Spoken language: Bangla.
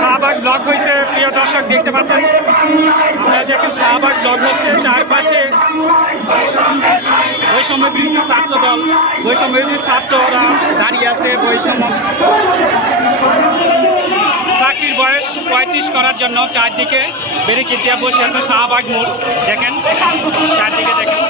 শাহবাগ ব্লক হয়েছে প্রিয় দর্শক, দেখতে পাচ্ছেন দেখেন শাহবাগ ব্লক হচ্ছে, চারপাশে বৈষম্য বিরোধী ছাত্র দল, বৈষম্য বিরোধী ছাত্ররা দাঁড়িয়ে আছে। বৈষম্য চাকরির বয়স 35 করার জন্য চারদিকে ব্যারিকেড দিয়ে বসে আছে শাহবাগ মোড়। দেখেন চারদিকে দেখেন।